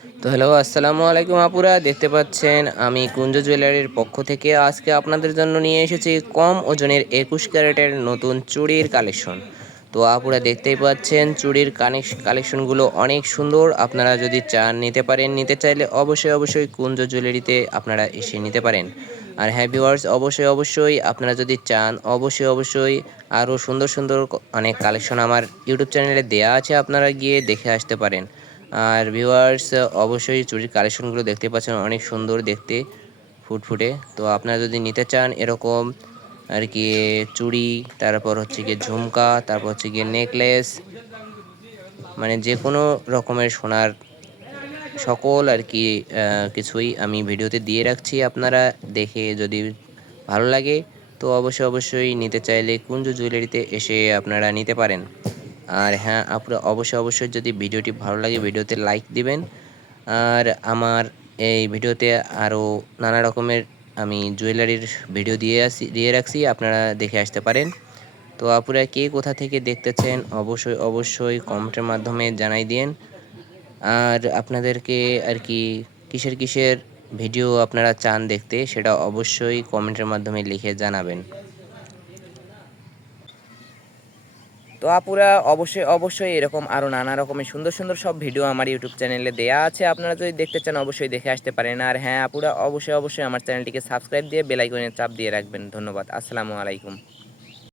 তো হ্যালো, আসসালামু আলাইকুম আপুরা। দেখতে পাচ্ছেন আমি কুঞ্জ জুয়েলারির পক্ষ থেকে আজকে আপনাদের জন্য নিয়ে এসেছি কম ওজনের 21 ক্যারেটের নতুন চুড়ির কালেকশন। তো আপুরা দেখতেই পাচ্ছেন চুড়ির কালেকশনগুলো অনেক সুন্দর। আপনারা যদি চান নিতে পারেন, নিতে চাইলে অবশ্যই কুঞ্জ জুয়েলারিতে আপনারা এসে নিতে পারেন। আর হ্যাঁ ভিউয়ার্স, অবশ্যই আপনারা যদি চান অবশ্যই আরও সুন্দর অনেক কালেকশন আমার ইউটিউব চ্যানেলে দেয়া আছে, আপনারা গিয়ে দেখে আসতে পারেন। আর ভিউয়ার্স, অবশ্যই চুড়ির কালেকশনগুলো দেখতে পাচ্ছেন অনেক সুন্দর দেখতে, ফুটফুটে। তো আপনারা যদি নিতে চান এরকম আর কি চুড়ি, তারপর হচ্ছে গিয়ে ঝুমকা, তারপর হচ্ছে গিয়ে নেকলেস, মানে যে কোনো রকমের সোনার সকল আর কি কিছুই আমি ভিডিওতে দিয়ে রাখছি। আপনারা দেখে যদি ভালো লাগে তো অবশ্যই নিতে চাইলে কুঞ্জ জুয়েলারিতে এসে আপনারা নিতে পারেন। আর হ্যাঁ আপনারা অবশ্যই যদি ভিডিওটি ভালো লাগে ভিডিওতে লাইক দিবেন। আর আমার এই ভিডিওতে আরও নানা রকমের আমি জুয়েলারির ভিডিও দিয়ে রাখছি, আপনারা দেখে আসতে পারেন। তো আপুরা কে কোথা থেকে দেখতেছেন অবশ্যই কমেন্টের মাধ্যমে জানাই দিন। আর আপনাদেরকে আর কি কিসের ভিডিও আপনারা চান দেখতে সেটা অবশ্যই কমেন্টের মাধ্যমে লিখে জানাবেন। তো আপুরা অবশ্যই এরকম আরও নানা রকমের সুন্দর সব ভিডিও আমার ইউটিউব চ্যানেলে দেয়া আছে, আপনারা যদি দেখতে চান অবশ্যই দেখে আসতে পারেন। আর হ্যাঁ আপুরা অবশ্যই আমার চ্যানেলটিকে সাবস্ক্রাইব দিয়ে বেল আইকনের চাপ দিয়ে রাখবেন। ধন্যবাদ। আসসালামু আলাইকুম।